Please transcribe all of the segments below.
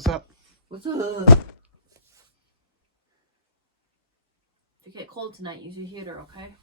What's up? What's up? If you get cold tonight, use your heater, okay?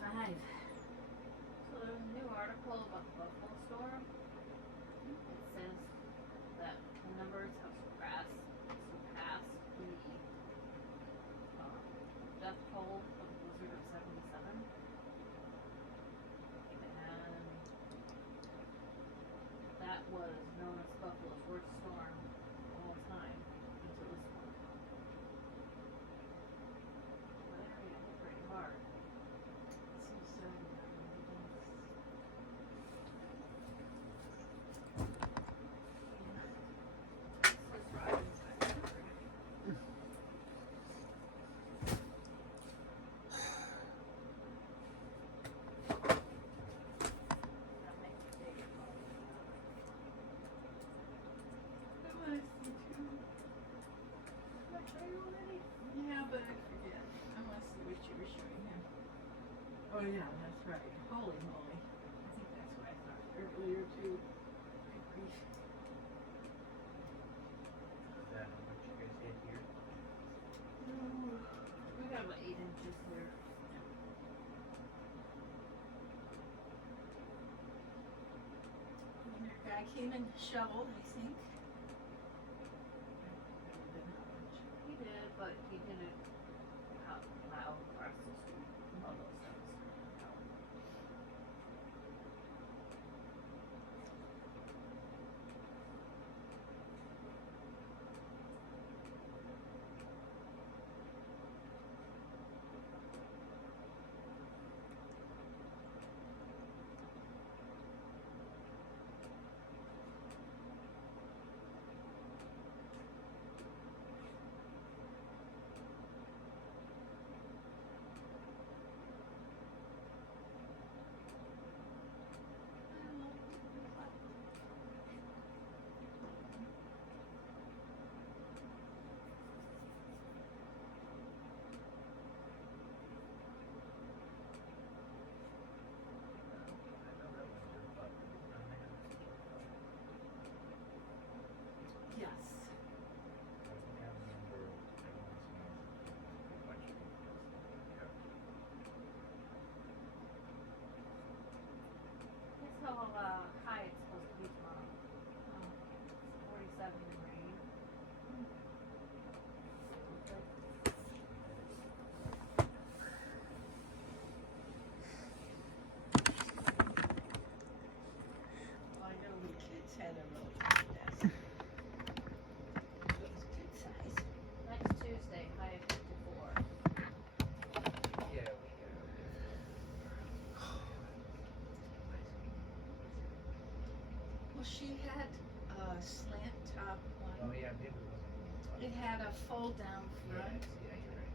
So there's a new article about the Buffalo storm. It says that the numbers have surpassed the death toll of the blizzard of 77. And that was known as Buffalo's worst storm of all time until this one. But that area hit pretty hard. So sad. This is Ryan's record. That makes it big. I want to see too. Yeah, but I forget. I want to see what you were showing him. Oh yeah, that's right. Holy moly. I think that's what I thought earlier too. Good grief. Is that how much you guys hit here? We got about 8 inches here. And our guy came and shoveled, I think. He did, but he didn't out loud across the street. All those things. I know that was your fault. Yes. I can't remember. I don't know much details. Yeah. Guess how high it's supposed to be tomorrow. 47 in rain. Well, I know the kids had a really good desk. It was good size. Next Tuesday, high of 54. Yeah, Well, she had a slant top Oh one. yeah, maybe it It had a fold down wasn't. front. Yeah, you're right.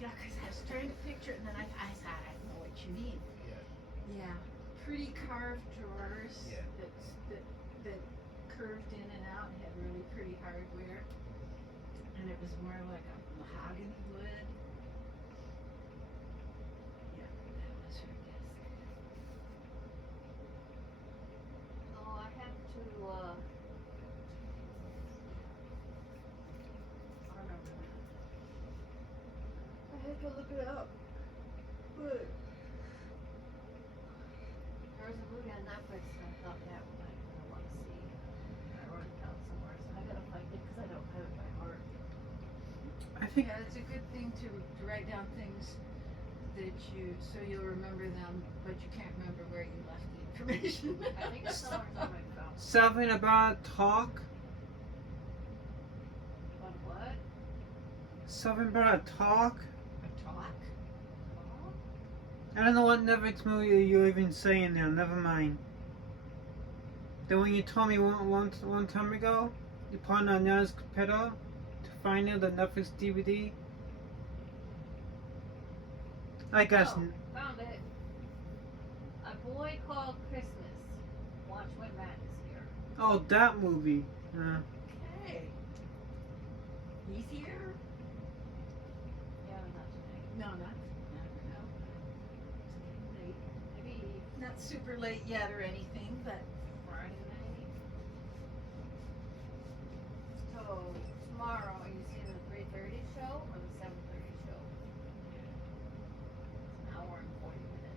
Yeah, because I was trying to picture it, and then I thought, I know what you mean. Yeah. Yeah, pretty carved drawers Yeah. that curved in and out and had really pretty hardware. And it was more like a mahogany wood. Yeah, that was her desk. Oh, I have to, I remember that. I have to look it up. But there was a movie on Netflix and I thought that one I want to see. I wrote it down somewhere, so I gotta find it because I don't have it by heart. I think Yeah, it's a good thing to write down things that so you'll remember them, but you can't remember where you left the information. I think it's somewhere on my phone. something about talk. But what? Something about a talk. A talk? Oh, I don't know what Netflix movie you're even saying now. Never mind. The one you told me one time ago. You put on Nana's computer to find out the Netflix DVD. I guess. Oh, found it. A Boy Called Christmas. Watch when Matt is here. Oh, that movie. Okay. He's here? Yeah, but not tonight. No, not no. It's getting late. Maybe Not super late yet or anything, but Friday night. So tomorrow, are you seeing the 3:30 show or the 7:30 show? It's an hour and 40 minutes.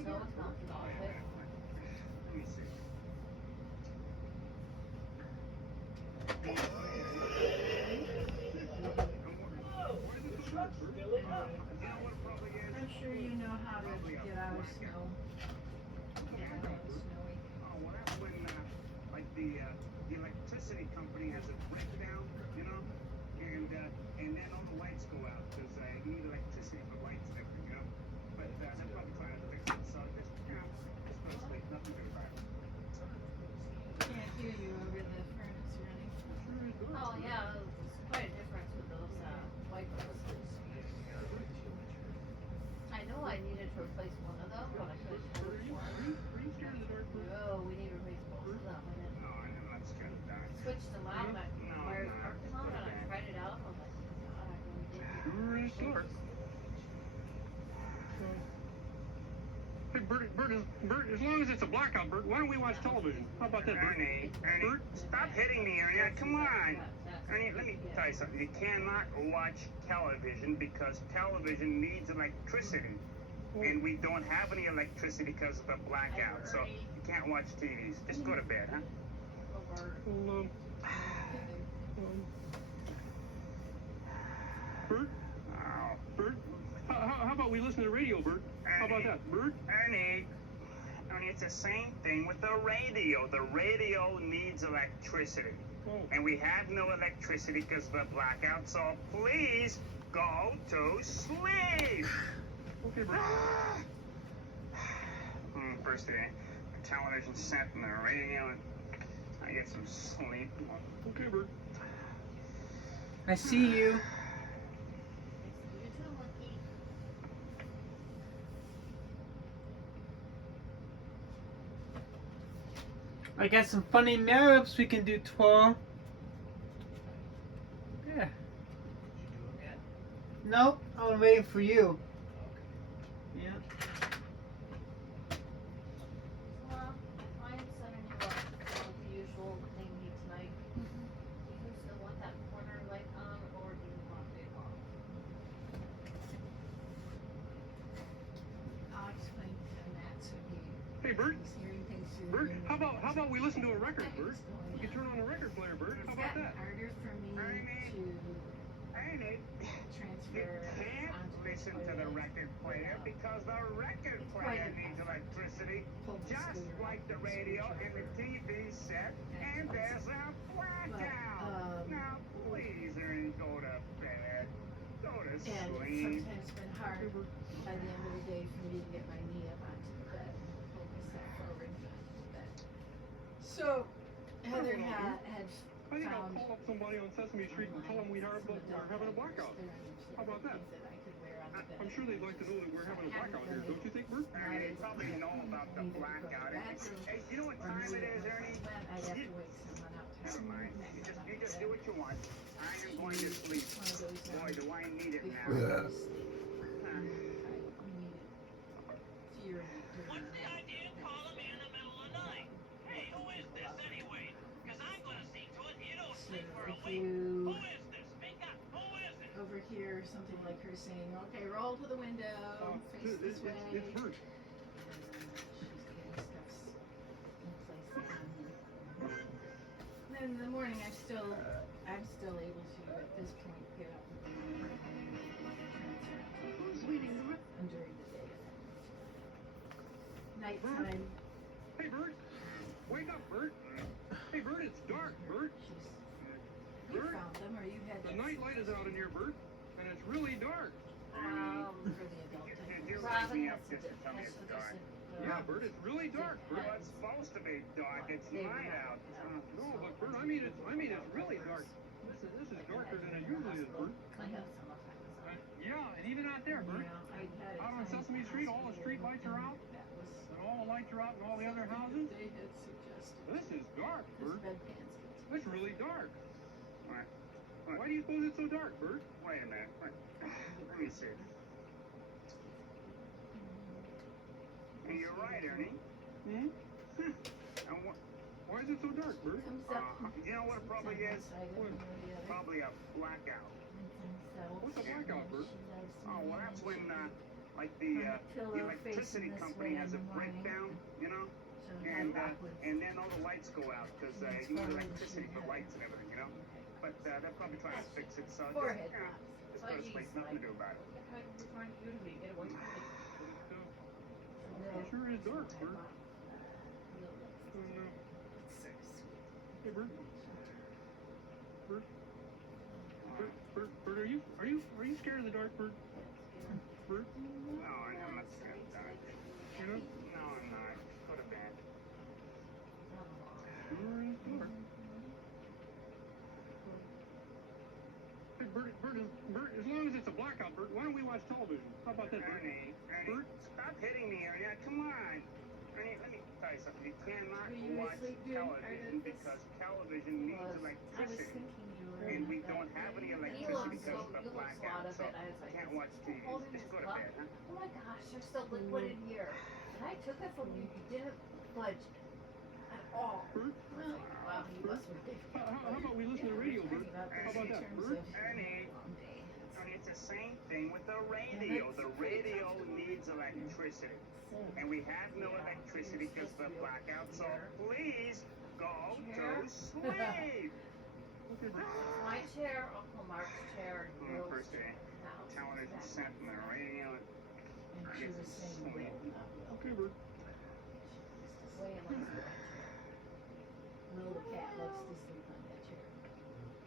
you snow doing? is melting off it. Let me see. You know what it probably is? I'm sure you know how to Probably a get out of blackout. snow. Yeah, when it's snowy. Oh, well, that's when, like the electricity company has a breakdown, you know, and then all the lights go out because you need electricity for lights, you know. But they're probably trying to fix it, so just go to sleep, nothing to cry. Can't hear you over the furnace running. Oh yeah, it's quite a difference with those wipers. I know I needed to replace one of them, but I couldn't tell which one. No, we need to replace both of them. And then No, I'm not scared of that. switched them out at No, Myers no, parking lot, and I tried it out. And I was like, oh God, I really did. Sure is dark. Hey, Bert, as long as it's a blackout, Bert, why don't we watch television? How about that, Bert? Ernie, Bert? stop hitting me, Ernie. Come on. Ernie, let me tell you something. You cannot watch television because television needs electricity. And we don't have any electricity because of the blackout. So you can't watch TVs. Just go to bed, huh? Well, Bert? Oh. Bert? How about we listen to the radio, Bert? How about that, Bert? Ernie, it's the same thing with the radio. The radio needs electricity. Oh. And we have no electricity because of the blackout. So please go to sleep. Okay, Bert. First the television set and the radio, and I get some sleep. Okay, Bert. I see you. You too, monkey. I got some funny mirrors we can do, twirl. Yeah. Nope, I'm waiting for you. Yeah. Well, I am setting you up with the usual thingy tonight. Do you still want that corner light on, or do you want it off? I'll explain to Matt so Hey, Bert. he's hearing things through Bert, the how about we listen to a record, Bert? It's We can turn on a record player, Bert. How It's about gotten that? harder for me to Ernie, you transfer can't onto listen to the record player because the record It's quite player an needs effort. electricity, Pull the just scooter like out the with the radio and the screwdriver. TV set, and there's a blackout. Now, please, Ernie, go to bed. Go to And sleep. sometimes it's been hard by the end of the day for me to get my knee up onto the bed and pull myself forward onto the bed. So Heather had I think I'll found call up somebody on Sesame Street and tell them we're having a blackout. How about that? I'm sure they'd like to know that we're having a blackout here, don't you think, Bert? Ernie, you probably know about the blackout. Hey, you know what time it is, Ernie? I'd have to wake someone up. Never mind. You just do what you want. I am going to sleep. Boy, do I need it now. What's the idea of calling me in the middle of the night? Hey, who is this anyway? Because I'm going to see to it you don't sleep for a If week. you Who is this? Speak up. Who is it? overhear something like her saying, "Okay, roll to the window, face this way." It's Bert. She's getting stuff in place again. And then in the morning, I'm still able to at this point get up and during the day. Nighttime, Hey, Bert. Wake up, Bert. Hey, Bert, it's dark, Bert. you Bert? found them or you had The that night light is out in here, Bert. And it's really dark. for the adult. Did you wake Robin me has up to just to tell me has it's to dark? Yeah, Bert, it's really dark, Bert. Well, it's supposed to be dark. It's light out. No, but Bert, I mean it's really dark. This is darker than it usually is, Bert. I have some of that. Yeah, and even out there, Bert. Out on Sesame Street, all the street lights are out, That was and all the lights are out in all the other houses. they had suggested. This is dark, This Bert. bedpans. It's really dark. What? Why do you suppose it's so dark, Bert? Wait a minute. Let me see. And you're right, Ernie. Hmm? And what, Why is it so dark, Bert? Comes up. you know what it probably is? What? Probably a blackout. What's a blackout, Bert? Oh, well, that's when like the Pillow electricity facing this company way has in a the morning. breakdown, you know, So and head backwards. then all the lights go out because It's you need forward, electricity she for had- lights and everything, you know. But they're probably trying to fix it, so Forehead just, you know, drops. just go to sleep, nothing to do about it. What the heck are we trying to do to me? Get away from me. It sure is dark, Bert. And, hey, Bert. Bert. Bert, are you scared of the dark, Bert? Bert? No, I'm not scared of that. You're not? No, I'm not. Just go to bed. Sure is dark. Hey, Bert, as long as it's a blackout, Bert, why don't we watch television? How about that, Bert? Ernie, Bert? stop hitting me, Ernie. Come on. Ernie, let me tell you something. You cannot Were you watch asleep, dude? television because television needs I was electricity. thinking you were. And we don't have any You electricity look because so, of the you look so out blackout, of so it. I was like, can't is watch he TV. holding Just his go to cup? bed, huh? Oh my gosh, there's still liquid in here. And I took it from you. You didn't budge at all. Bert? Wow, you must be. How about we listen to the radio, Bert? How about that, Bert? Ernie, it's the same thing with the radio. The radio needs electricity. And we have no electricity because of the blackout, so please go to sleep. Okay, Bert. My chair, Uncle Mark's chair, and Bill's First day, house. television set and the radio. And she was saying, well, Okay, Bert. Way in my chair. Will the cat loves to sleep on that chair.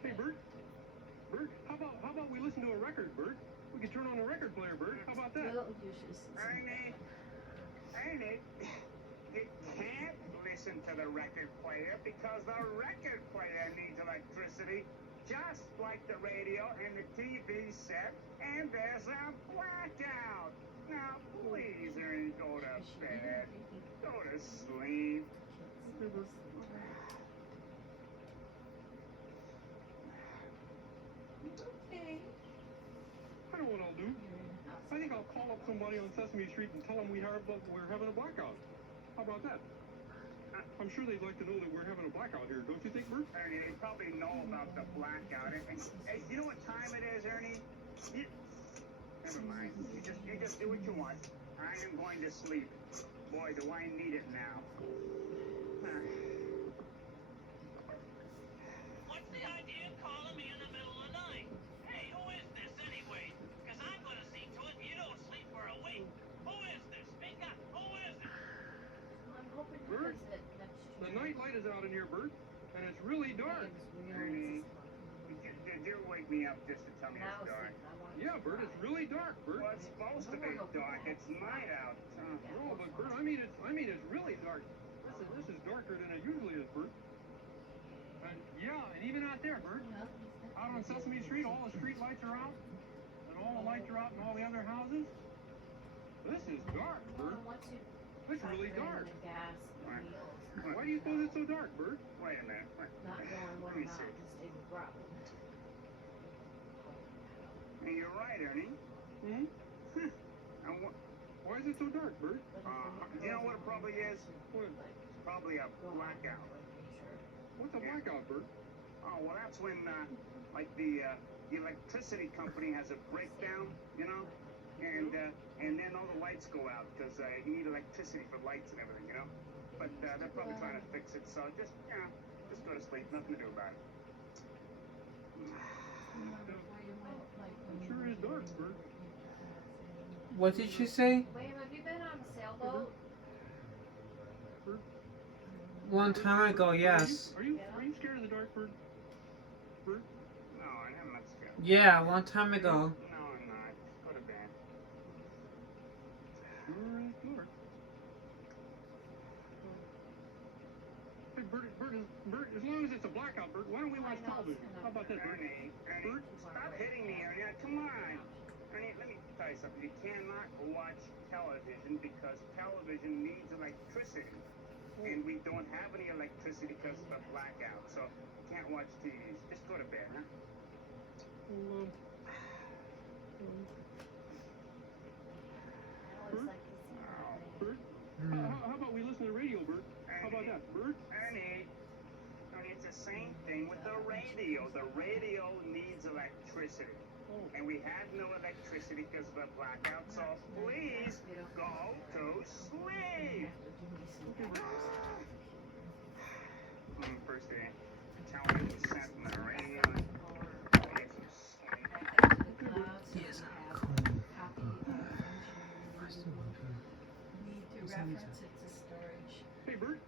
Hey, Bert. Bert, how about we listen to a record, Bert? We can turn on a record player, Bert. How about that? Will usually sits in Ernie, you can't listen to the record player because the record player needs electricity, just like the radio and the TV set, and there's a blackout. Now, please, Ernie, go to bed. Go to sleep. Okay, Bert. Okay. I know what I'll do. I think I'll call up somebody on Sesame Street and tell them we're having a blackout. How about that? I'm sure they'd like to know that we're having a blackout here, don't you think, Bert? Ernie, they probably know about the blackout. And, hey, you know what time it is, Ernie? Never mind. You just do what you want. I am going to sleep. Boy, do I need it now. What's the idea of calling me in the middle of the night? Hey, who is this anyway? Because I'm going to see to it you don't sleep for a week. Who is this? Speak up. Who is it? I'm hoping to Bert? visit next The year. night light is out in here, Bert, and it's really dark. Ernie, did you wake me up just to tell me Now it's dark? Yeah, Bert, it's really dark, Bert. Well, it's supposed to be dark. It's night out. No, but Bert, I mean it's really dark. This is darker than it usually is, Bert. And yeah, and even out there, Bert, out on Sesame Street, all the street lights are out, and all the lights are out in all the other houses. This is dark, Bert. It's really dark. The gas, the wheels, Why do you suppose it's so dark, Bert? Wait a minute. not knowing what Let me amount see. to stay dropping. And you're right, Ernie. Hmm? And what, Why is it so dark, Bert? you know what it probably is? What? It's probably a blackout. What's a blackout, Bert? Oh, well, that's when, like the electricity company has a breakdown, you know? And then all the lights go out because you need electricity for lights and everything, you know? But they're probably trying to fix it, so just go to sleep. Nothing to do about it. It sure is dark, Bert. What did she say? William, have you been on a sailboat? Long time ago, yes. Are you scared of the dark, Bert? Bert? No, I'm not scared. Yeah, a long time ago. No, I'm not. Just go to bed. Sure is dark. Hey, Bert, as long as it's a blackout, Bert, why don't we watch television? How about that, Bert? Ernie, Bert? stop hitting me, Ernie. Come on. Ernie, let me tell you something. You cannot watch television because television needs electricity. And we don't have any electricity because of the blackout. So can't watch TVs. Just go to bed, huh? Well, Bert? How about we listen to the radio, Bert? How about that, Bert? Ernie, it's the same thing with the radio. The radio needs electricity. and we had no electricity because of the blackout. So please go to sleep. First day, telling you sent in the radio. Get some sleep. Yes, Need to reference it to storage. Hey, Bert.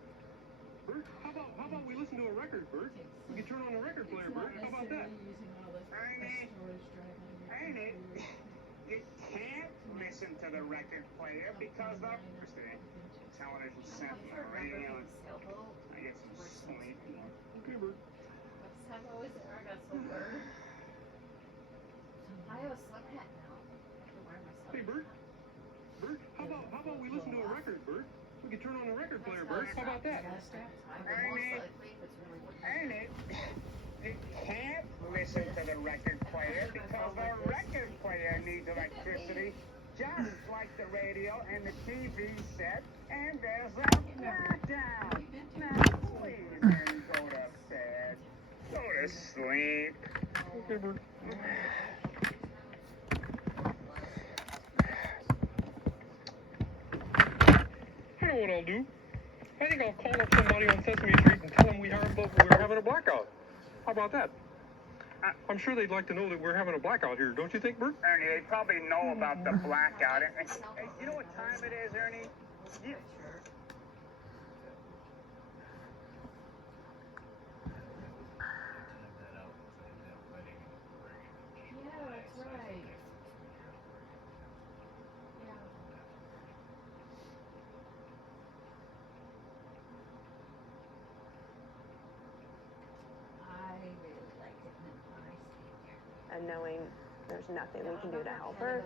Bert, how about we listen to a record, Bert? We can turn on the record player, Bert. How about that? Using all this Ernie. storage drive on your Ernie, computer. you can't listen to the record player because the television set in the radio. I get some sleep. Okay, Bert. I've always I got so bored. I have a sun hat now. I can wear my sun Hey, hat. Bert. Bert, how about we listen to a record, Bert? We can turn on the record player, Bert. How about that? I will most likely if it's really windy. Ernie, you can't listen to the record player because the record player needs electricity, just like the radio and the TV set, and there's a blackout. Now, please, Ernie, go to bed. Go to sleep. Okay, Bert. I know what I'll do. I think I'll call up somebody on Sesame Street and tell them we're having a blackout. How about that? I'm sure they'd like to know that we're having a blackout here, don't you think, Bert? Ernie, they probably know about the blackout. Hey, you know what time it is, Ernie? You, Yeah, that's right. Yeah. I really liked it when I stayed there. And knowing there's nothing we can do to help her,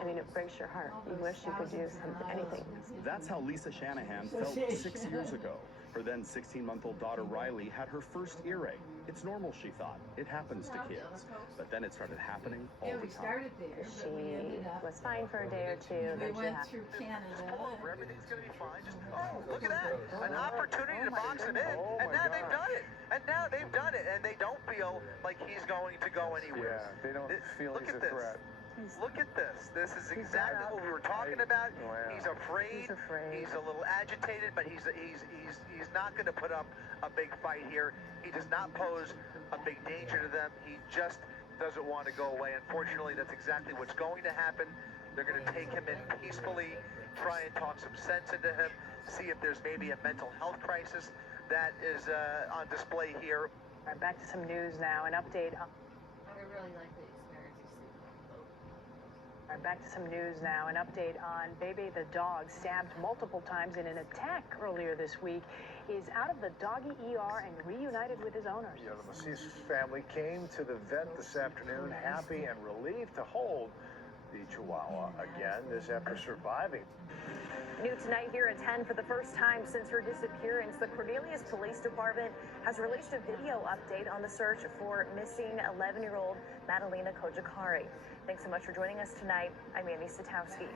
I mean, it breaks your heart. You wish you could do anything. That's how Lisa Shanahan felt 6 years ago. Her then 16-month-old daughter Riley had her first earache. It's normal, she thought. It happens to kids. But then it started happening all Yeah, the we time. started there, but we She ended up. was fine for a day or two, We then she went had through Canada. Everything's gonna be fine. Just, oh, look at that. An opportunity to box him in. And now they've done it. And now they've done it. And they don't feel like he's going to go anywhere. Yeah, they don't feel Look he's at a this. threat. Look at this. This is exactly what we were talking about. Wow. He's afraid. He's afraid. He's a little agitated, but he's not going to put up a big fight here. He does not pose a big danger to them. He just doesn't want to go away. Unfortunately, that's exactly what's going to happen. They're going to take him in peacefully, try and talk some sense into him, see if there's maybe a mental health crisis that is on display here. All right, back to some news now. An update. I would really like the experience of sleeping on the boat. All right, back to some news now. An update on Bebe the dog, stabbed multiple times in an attack earlier this week, is out of the doggy ER and reunited with his owners. Yeah, the Macias family came to the vet this afternoon, happy and relieved to hold the Chihuahua again, this after surviving. New tonight here at 10, for the first time since her disappearance, the Cornelius Police Department has released a video update on the search for missing 11-year-old Madalena Kojikari. Thanks so much for joining us tonight. I'm Andy Satowski.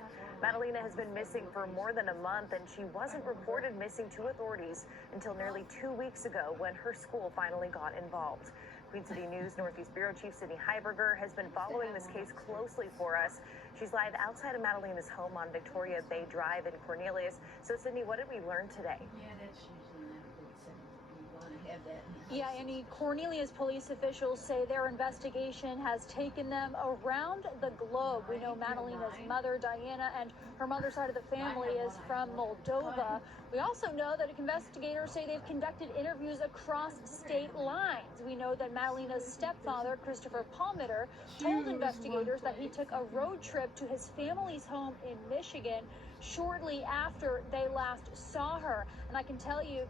Madalena has been missing for more than a month, and she wasn't reported missing to authorities until nearly 2 weeks ago when her school finally got involved. Queen City News Northeast Bureau Chief Sydney Heiberger has been following this case closely for us. She's live outside of Madalena's home on Victoria Bay Drive in Cornelius. So, Sydney, what did we learn today? Yeah, that's usually not a good sign. You want to have that in the Yeah, house. Andy, Cornelius police officials say their investigation has taken them around the globe. We know Madalena's mother, Diana, and her mother's side of the family is from Moldova. We also know that investigators say they've conducted interviews across state lines. We know that Madalena's stepfather, Christopher Palmitter, told investigators that he took a road trip to his family's home in Michigan shortly after they last saw her. And I can tell you,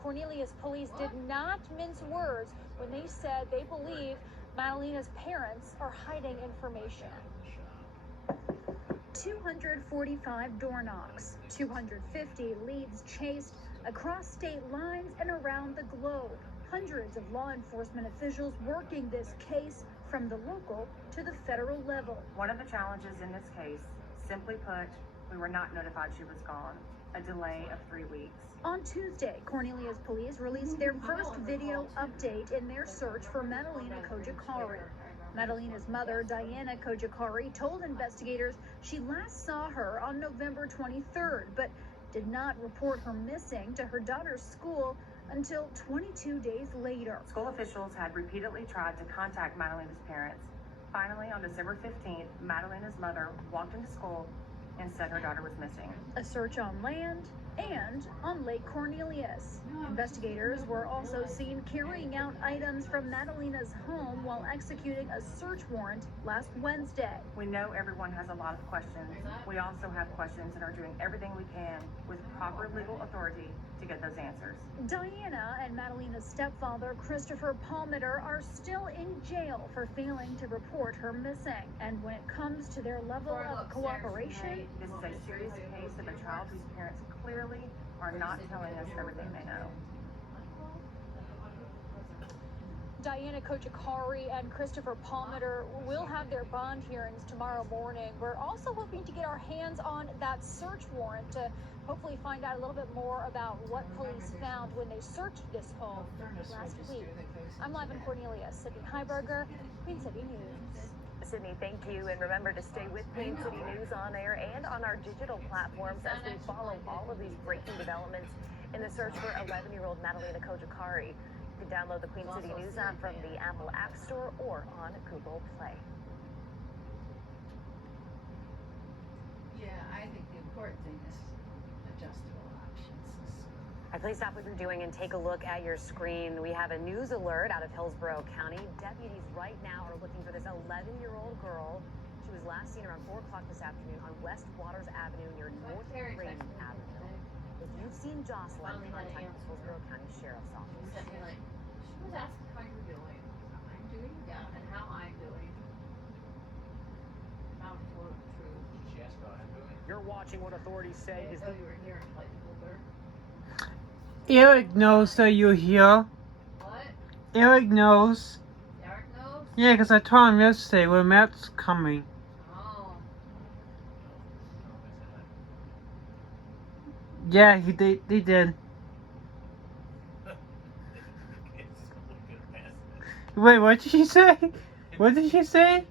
Cornelius police did not mince words when they said they believe Madalena's parents are hiding information. 245 door knocks, 250 leads chased across state lines and around the globe. Hundreds of law enforcement officials working this case from the local to the federal level. One of the challenges in this case, simply put, we were not notified she was gone. A delay of 3 weeks. On Tuesday, Cornelius police released their first video update in their search for Madalena Kojikari. Madalena's mother, Diana Kojikari, told investigators she last saw her on November 23rd, but did not report her missing to her daughter's school until 22 days later. School officials had repeatedly tried to contact Madalena's parents. Finally, on December 15th, Madalena's mother walked into school and said her daughter was missing. A search on land and on Lake Cornelius. Investigators were also seen carrying out items from Madalena's home while executing a search warrant last Wednesday. We know everyone has a lot of questions. We also have questions and are doing everything we can with proper legal authority to get those answers. Diana and Madalena's stepfather, Christopher Palmeter, are still in jail for failing to report her missing. And when it comes to their level of cooperation, This is a serious case of a child whose parents clearly are not telling us everything they know. Diana Kojikari and Christopher Palmeter will have their bond hearings tomorrow morning. We're also hoping to get our hands on that search warrant to hopefully find out a little bit more about what police found when they searched this home last week. I'm live in Cornelius. Sydney Heiberger, Queen City News. Sydney, thank you. And remember to stay with Queen City News on air and on our digital platforms as we follow all of these breaking developments in the search for 11-year-old Madalena Kojikari. You can download the Queen City News app from the Apple App Store or on Google Play. Yeah, I think the important thing is adjustable options. Please stop what you're doing and take a look at your screen. We have a news alert out of Hillsborough County. Deputies right now are looking for this 11-year-old girl. She was last seen around 4 o'clock this afternoon on West Waters Avenue near North Rain Avenue. If you've seen Jocelyn, contact the Hillsborough County Sheriff's Office. She was asking how you're doing. How I'm doing? Yeah, and how I'm doing. How to work through. She asked how I'm doing. You're watching what authorities say is Oh, you were here and played Uber. Eric knows that you're here. What? Eric knows. Eric knows? Yeah, because I told him yesterday when Matt's coming. Oh. Yeah, they did. Wait, what did she say? What did she say?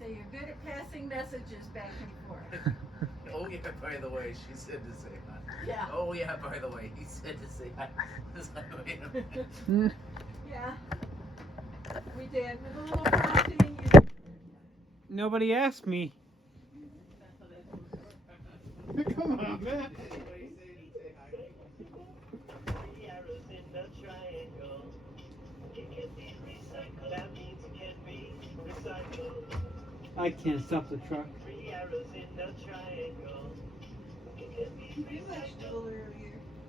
So you're good at passing messages back and forth. Oh yeah, by the way, she said to say hi. Yeah. Oh yeah, by the way, he said to say hi. It's like, wait a minute. Yeah. We did with a little prompting. Nobody asked me. Come on, man. I can't stop the truck.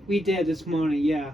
We did this morning, yeah.